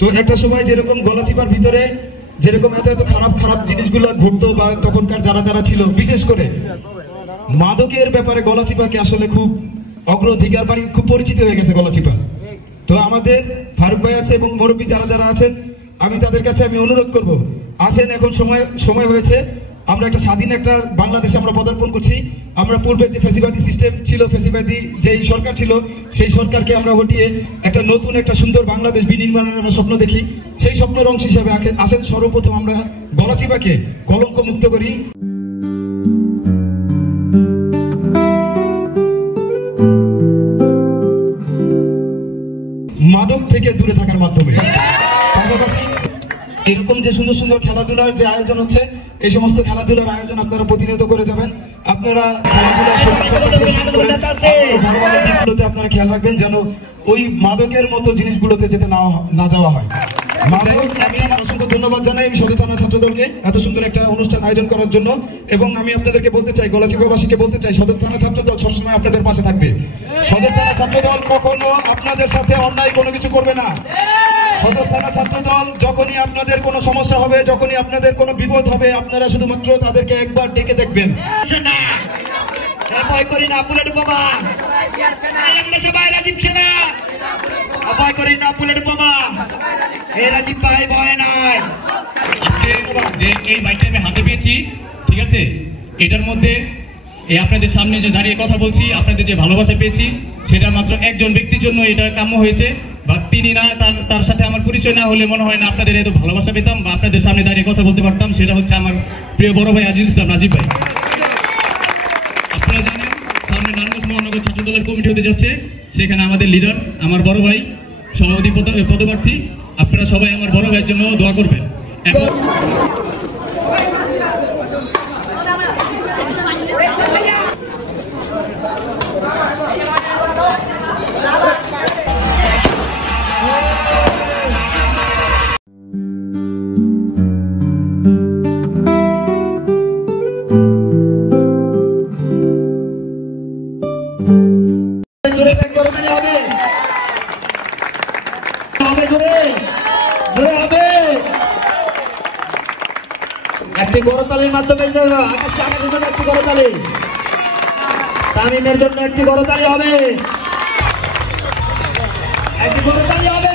তো একটা সময় যেরকম গলাচিপার ভিতরে যেরকম এত এত খারাপ খারাপ জিনিসগুলো ঘটতো বা তখনকার যারা যারা ছিল, বিশেষ করে মাদকের ব্যাপারে গলাচিপাকে আসলে খুব অগ্রাধিকার বাড়ি, খুব পরিচিত হয়ে গেছে গলাচিপা। তো আমাদের ফারুক ভাই আছে এবং মুরব্বী যারা যারা আছেন, আমি তাদের কাছে আমি অনুরোধ করব, আসেন, এখন সময় হয়েছে, আমরা একটা স্বাধীন একটা বাংলাদেশে আমরা পদার্পণ করছি। আমরা পূর্বের যে ফ্যাসিবাদী সিস্টেম ছিল, ফ্যাসিবাদী যেই সরকার ছিল, সেই সরকারকে আমরা হটিয়ে একটা নতুন একটা সুন্দর বাংলাদেশ বিনির্মাণের আমরা স্বপ্ন দেখি। সেই স্বপ্নের অংশ হিসাবে আসেন, সর্বপ্রথম আমরা গলাচিপাকে কলঙ্ক মুক্ত করি। মাদক থেকে দূরে থাকার মাধ্যমে পাশাপাশি এরকম যে সুন্দর সুন্দর খেলাধুলার যে আয়োজন হচ্ছে, এই সমস্ত খেলাধুলার আয়োজন আপনারা প্রতিনিয়ত করে যাবেন। আপনারা খেলাধুলার দিকগুলোতে আপনারা খেয়াল রাখবেন যেন ওই মাদকের মতো জিনিসগুলোতে যেতে না যাওয়া হয়। আমি আমার অসংখ্য ধন্যবাদ জানাই আমি সদর থানা ছাত্রদলকে এত সুন্দর একটা অনুষ্ঠান আয়োজন করার জন্য। এবং আমি আপনাদেরকে বলতে চাই, গলাচিপাবাসীকে বলতে চাই, সদর থানা ছাত্রদল সবসময় আপনাদের পাশে থাকবে। সদর থানা ছাত্রদল কখনো আপনাদের সাথে অন্যায় কোনো কিছু করবে না। সদর থানা ছাত্রদল যখনই আপনাদের কোনো সমস্যা হবে, যখনই আপনাদের কোনো বিপদ হবে, আপনারা শুধুমাত্র তাদেরকে একবার ডেকে দেখবেন। ভয় করি না বুলেট বোমা, আমরা সবাই রাজীব সেনা, ভয় করি না বুলেট বোমা, এই রাজীব ভাই ভয় নাই। আজকে যে এই বাইকটা আমি হাতে পেয়েছি, ঠিক আছে, এটার মধ্যে এই আপনাদের সামনে যে দাঁড়িয়ে কথা বলছি, আপনাদের যে ভালোবাসা পেয়েছি, সেটা মাত্র একজন ব্যক্তির জন্য এটা কাম্য হয়েছে। বা তিনি না, তার সাথে আমার পরিচয় না হলে মনে হয় না আপনাদের এত ভালোবাসা পেতাম বা আপনাদের সামনে দাঁড়িয়ে কথা বলতে পারতাম। সেটা হচ্ছে আমার প্রিয় বড় ভাই আজিজুল ইসলাম রাজীব ভাই। আপনারা জানেন সামনে নারায়ণগঞ্জ মহানগর ছাত্রদলের কমিটি হতে যাচ্ছে, সেখানে আমাদের লিডার আমার বড় ভাই সভাপতি পদপ্রার্থী। আপনারা সবাই আমার বড় ভাইয়ের জন্য দোয়া করবেন। এখন একটি করতালির মাধ্যমে একটি করতালি, তামিমের জন্য একটি করতালি হবে, একটি করতালি হবে।